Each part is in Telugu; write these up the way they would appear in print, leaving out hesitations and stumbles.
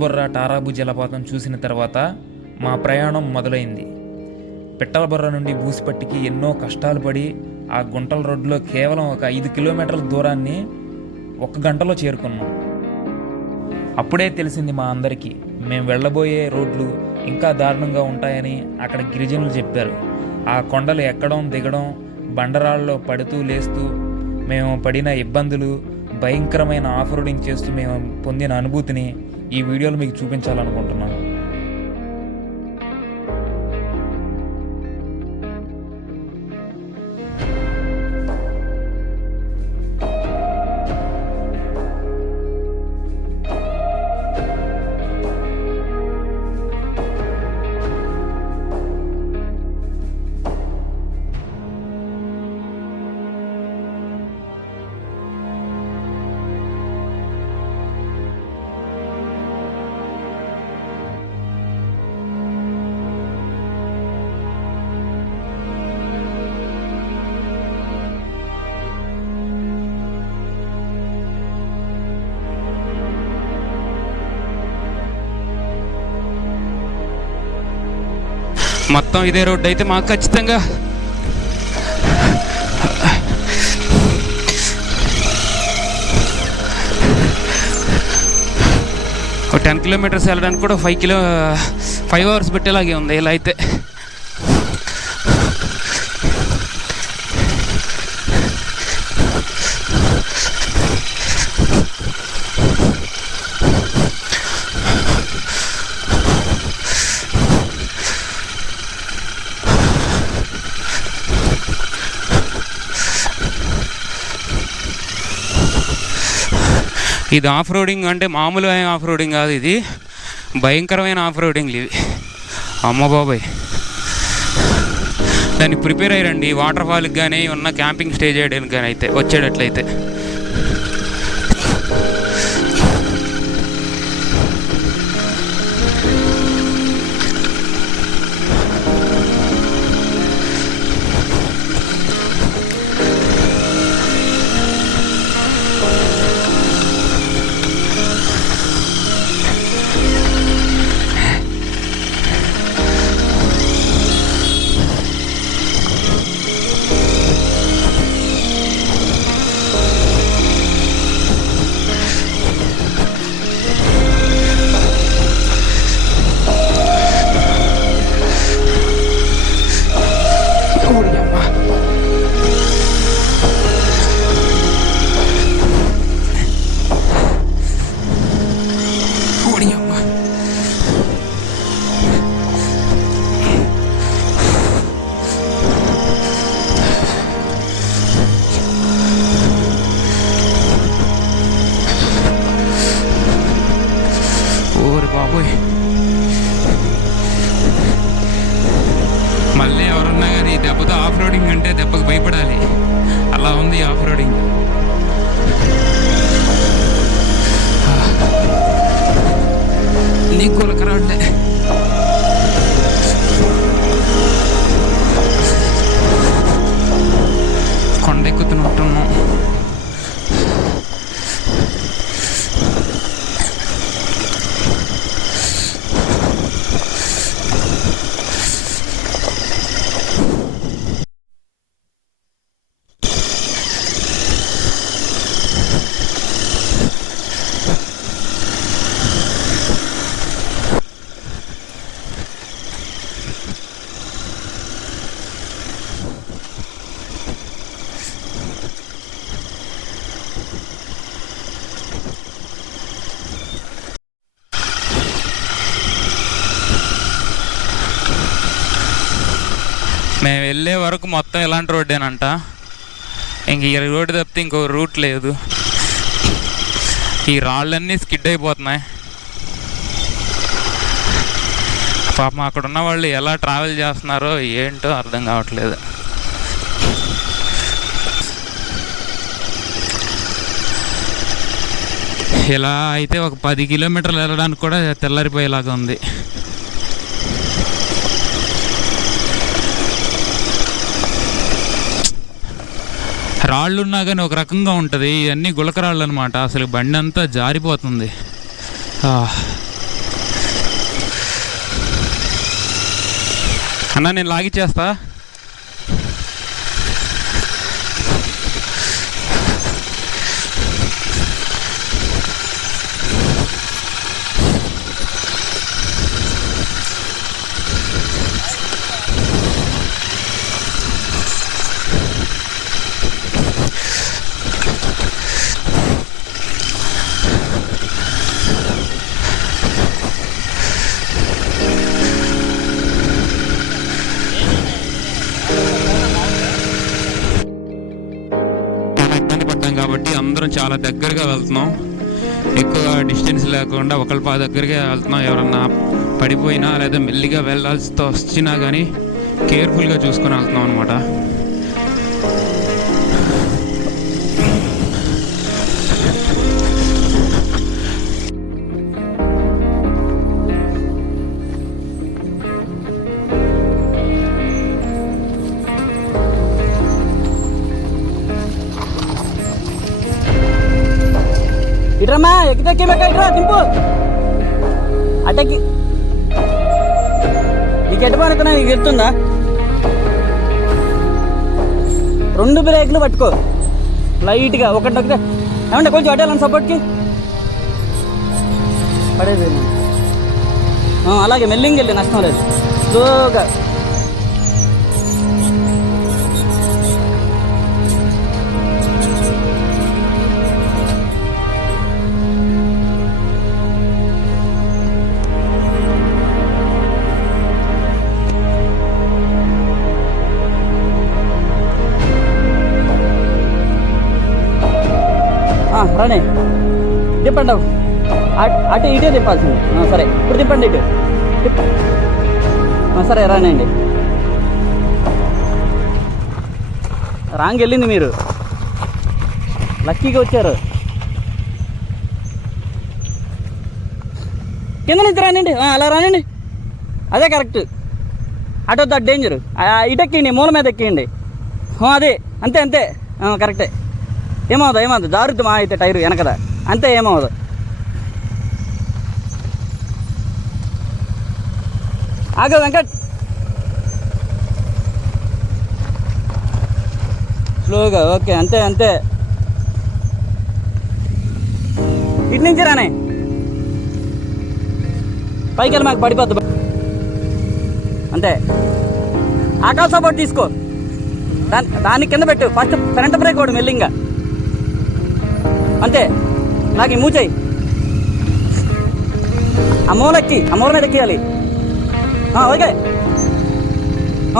పిట్టలబొర్ర టారాబు జలపాతం చూసిన తర్వాత మా ప్రయాణం మొదలైంది. పిట్టలబొర్ర నుండి బూసిపట్టికి ఎన్నో కష్టాలు పడి ఆ గుంటల రోడ్లో కేవలం ఒక 5 కిలోమీటర్ల దూరాన్ని 1 గంటలో చేరుకున్నాం. అప్పుడే తెలిసింది మా అందరికీ మేము వెళ్ళబోయే రోడ్లు ఇంకా దారుణంగా ఉంటాయని అక్కడ గిరిజనులు చెప్పారు. ఆ కొండలు ఎక్కడం దిగడం, బండరాళ్ళలో పడుతూ లేస్తూ మేము పడిన ఇబ్బందులు, భయంకరమైన ఆఫ్ రోడింగ్ చేస్తూ మేము పొందిన అనుభూతిని ఈ వీడియోలో మీకు చూపించాలనుకుంటున్నాను. మొత్తం ఇదే రోడ్డు అయితే మాకు ఖచ్చితంగా ఒక 10 కిలోమీటర్స్ వెళ్ళడానికి కూడా 5 అవర్స్ పెట్టేలాగే ఉంది ఇలా అయితే. ఇది ఆఫ్ రోడింగ్ అంటే మామూలు ఆఫ్ రోడింగ్ కాదు, ఇది భయంకరమైన ఆఫ్ రోడింగ్లు ఇవి. అమ్మ బాబాయ్, దాన్ని ప్రిపేర్ అయ్యారండి వాటర్ ఫాల్కి కానీ ఉన్న క్యాంపింగ్ స్టే చేయడానికి కానీ అయితే వచ్చేటట్లయితే. బాబోయ్, మళ్ళీ ఎవరన్నా కానీ దెబ్బతో ఆఫ్ రోడింగ్ అంటే దెబ్బకు భయపడాలి, అలా ఉంది ఆఫ్ రోడింగ్. నీకు గులకరాడ్లే కొండ ఎక్కుతున్నట్టున్నాం. మేము వెళ్ళే వరకు మొత్తం ఇలాంటి రోడ్డేనంట, ఇంక ఈ రోడ్డు తప్పితే ఇంకో రూట్ లేదు. ఈ రాళ్ళన్నీ స్కిడ్ అయిపోతున్నాయి. పాపం అక్కడ ఉన్న వాళ్ళు ఎలా ట్రావెల్ చేస్తున్నారో ఏంటో అర్థం కావట్లేదు. ఇలా అయితే ఒక 10 కిలోమీటర్లు వెళ్ళడానికి కూడా తెల్లారిపోయేలాగా ఉంది. రాళ్ళు ఉన్నా కానీ ఒక రకంగా ఉంటుంది, ఇవన్నీ గులకరాళ్ళు అనమాట. అసలు బండి అంతా జారిపోతుంది. అన్న నేను లాగిచ్చేస్తా. కాబట్టి అందరం చాలా దగ్గరగా వెళ్తున్నాం. ఎక్కువ డిస్టెన్స్ లేకుండా ఒకళ్ళ దగ్గరగా వెళ్తున్నాం. ఎవరన్నా పడిపోయినా లేదా మెల్లిగా వెళ్ళాల్సి వచ్చినా కానీ కేర్ఫుల్గా చూసుకొని వెళ్తున్నాం అనమాట. ఇట్రమ్మా ఎక్కితే ఇట్రా దింపు అటెక్కి నీకు ఎట్టుకోనుకున్నా నీకు ఎత్తుందా? 2 బ్రేక్లు పట్టుకో లైట్గా, ఒకటి నొక్కితే ఏమంటే కొంచెం అడ్డాలని సపోర్ట్కి పడేది. అలాగే మెల్లింగ్ వెళ్ళి నష్టం లేదు, స్లోగా. రానే తిప్పండి, అటు ఇటే తిప్పాల్సింది. సరే ఇప్పుడు తిప్పండి ఇటు. సరే రానండి. రాంగ్ వెళ్ళింది, మీరు లక్కీగా వచ్చారు. కింద నుంచి రానండి, అలా రానండి, అదే కరెక్ట్. అటు వద్దు, అటు డేంజరు. ఇటు ఎక్కిండి, మూల మీద ఎక్కిండి. అదే అంతే అంతే, కరెక్టే. ఏమవుతుంది జారుద్ది మా అయితే టైరు వెనకదా, అంతే ఏమవుదు. ఆగ వెంకట్, స్లోగా. ఓకే అంతే అంతే. ఇటు నుంచి రానే, పైకి వెళ్ళి మాకు పడిపోద్దు అంతే. ఆకాశ సపోర్ట్ తీసుకో, దాన్ని కింద పెట్టు. ఫస్ట్ ఫ్రంట్ బ్రేక్ కూడా మెల్లింగా అంతే. నాకు ఈ మూచేయి, ఆ మూల మీద ఎక్కియాలి. ఓకే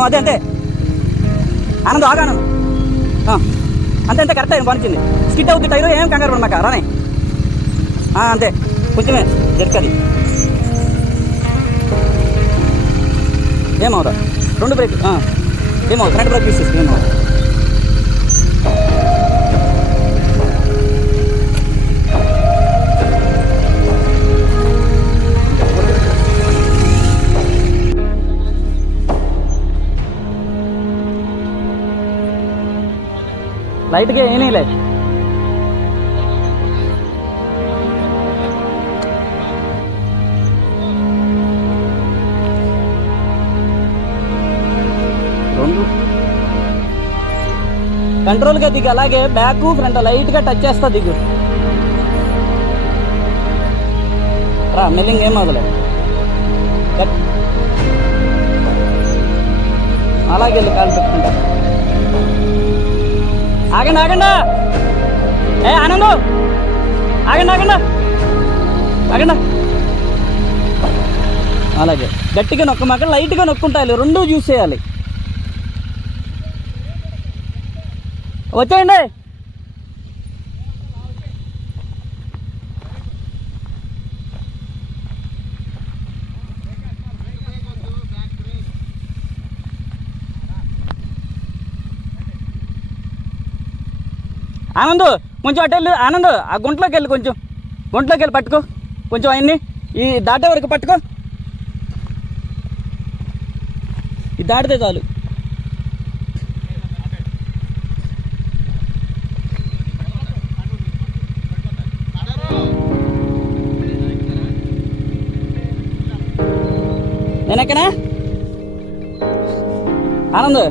అదే అంతే. ఆనందం ఆగానందం, అంతే అంతే కరెక్ట్ అయింది. పనిచింది, స్కిడ్ అవుతుంది టైరు. ఏం కంగారు పడమాక, రానే అంతే. కొంచెమే జరగది, ఏమవుదా? 2 బ్రేక్ ఏమవుతుంది, ఫ్రంట్ బ్రేక్ యూస్ చేసుకో. ఏమవుతుంది? లైట్గా ఏనీలే, కంట్రోల్గా దిగు. అలాగే బ్యాక్ ఫ్రంట్ లైట్గా టచ్ చేస్తా, దిగు. రా మెల్లింగ్ ఏం మొదలే, అలాగే వెళ్ళి కాలు పెట్టుకుంటా. ఆగండి ఆగండా, ఆనందు ఆగండి. అలాగే గట్టిగా నొక్కమాక, లైట్గా నొక్కుంటాయి. 2 యూస్ చేయాలి. వచ్చేయండి. ఆనందు కొంచెం అటు వెళ్ళు. ఆనందు ఆ గుంట్లోకి వెళ్ళి, కొంచెం గుంట్లోకి వెళ్ళి పట్టుకో. కొంచెం ఆయన్ని ఈ దాటే వరకు పట్టుకో. ఇది దాటితే చాలు. వెనకనా ఆనంద్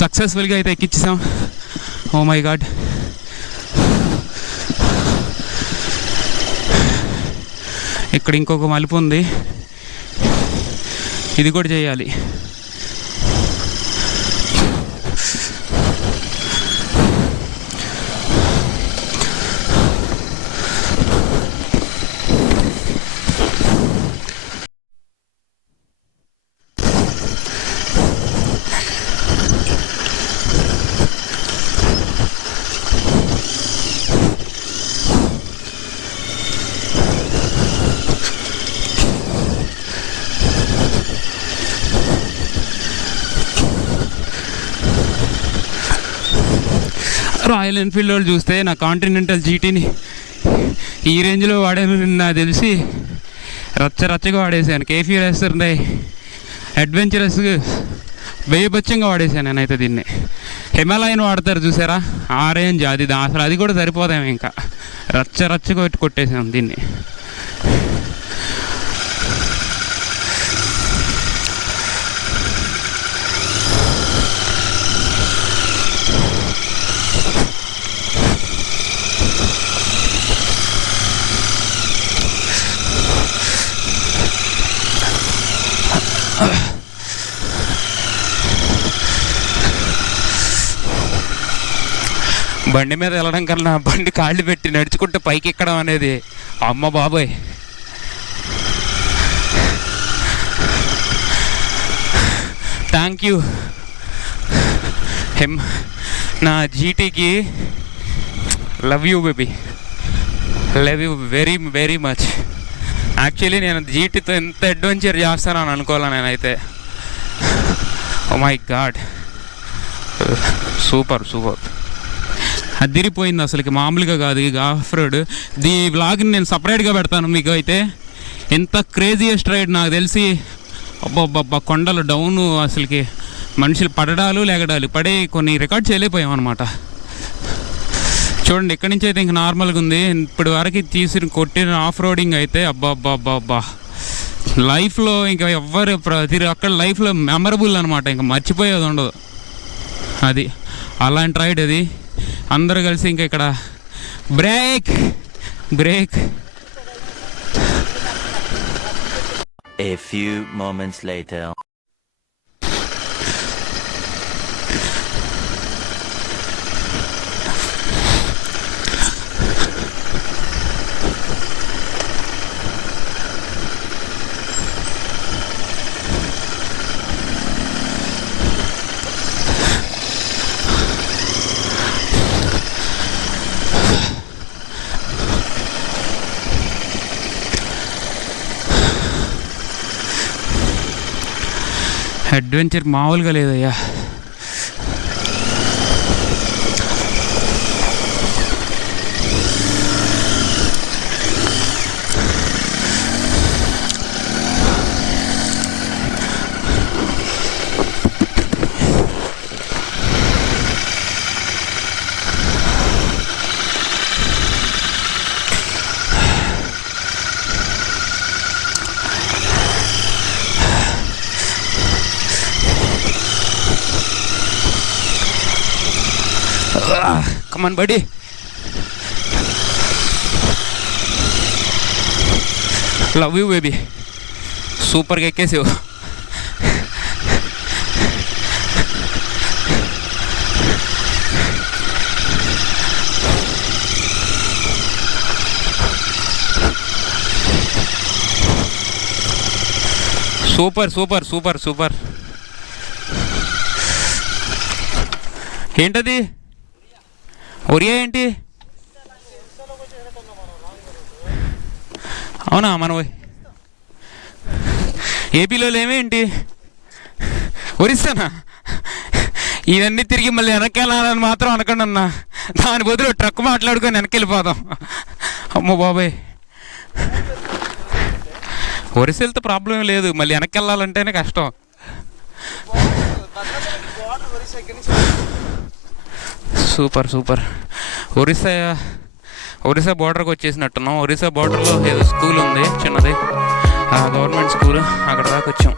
సక్సెస్ఫుల్గా అయితే ఎక్కించాం. ఓ మై గాడ్. ఇక్కడ ఇంకొక మలుపు ఉంది, ఇది కూడా చేయాలి. రాయల్ ఎన్ఫీల్డ్ వాళ్ళు చూస్తే నా కాంటినెంటల్ జీటీని ఈ రేంజ్లో వాడాను నాకు తెలిసి రచ్చరచ్చగా వాడేసాను. కేఫీ రేసర్ని అడ్వెంచరస్ బేబచ్చంగా వాడేసాను నేనైతే దీన్ని. హిమాలయన్ వాడతారు చూసారా, ఆ రేంజ్ అది. అసలు అది కూడా సరిపోదాము, ఇంకా రచ్చరచ్చగా కొట్టేసాం దీన్ని. బండి మీద వెళ్ళడం కన్నా బండి కాళ్ళు పెట్టి నడుచుకుంటూ పైకి ఎక్కడం అనేది అమ్మ బాబోయ్. థ్యాంక్ యూ నా జీటీకి. Love you baby, love you very very much. Actually నేను జీటీతో ఎంత అడ్వెంచర్ చేస్తానని అనుకోవాలా నేనైతే. Oh my god, super super. అదిరిపోయింది అసలుకి, మామూలుగా కాదు. ఇక ఆఫ్ రోడ్ ది వ్లాగ్ని నేను సపరేట్గా పెడతాను మీకు. అయితే ఎంత క్రేజియస్ట్ రైడ్ నాకు తెలిసి. అబ్బబ్బబ్బా, కొండలు డౌను, అసలుకి మనుషులు పడడాలు లేగడాలు పడే కొన్ని రికార్డ్ చేయలేకపోయాం అనమాట. చూడండి, ఇక్కడి నుంచి అయితే ఇంక నార్మల్గా ఉంది. ఇప్పటి వరకు కొట్టిన ఆఫ్ రోడింగ్ అయితే అబ్బా లైఫ్లో ఇంకా ఎవ్వరు అక్కడ లైఫ్లో మెమరబుల్ అనమాట, ఇంకా మర్చిపోయేది ఉండదు. అది అలాంటి రైడ్ అది. అందరూ కలిసి ఇంకా ఇక్కడ break. A few moments later. Adventure మామూలుగా లేదయ్యా. Come on, buddy. Love you, baby. Super గా ఎక్కేసావు. Super super super super. ఏంటది? ఒరియా ఏంటి? అవునా? మనం ఏపీలో లేమేంటి? ఒరిస్సానా? ఇవన్నీ తిరిగి మళ్ళీ వెనక్కి వెళ్ళాలని మాత్రం అనకండి అన్న. దాని బదులు ట్రక్ మాట్లాడుకొని వెనక్కి వెళ్ళిపోదాం. అమ్మో బాబాయ్, ఒరిస్సా వెళ్తే ప్రాబ్లం లేదు, మళ్ళీ వెనక్కి వెళ్ళాలంటేనే కష్టం. Super super. ఒరిస్సా బోర్డర్కి వచ్చేసినట్టున్నాం. ఒరిస్సా బోర్డర్లో ఏదో స్కూల్ ఉంది చిన్నది, గవర్నమెంట్ స్కూల్, అక్కడ దాకా వచ్చాం.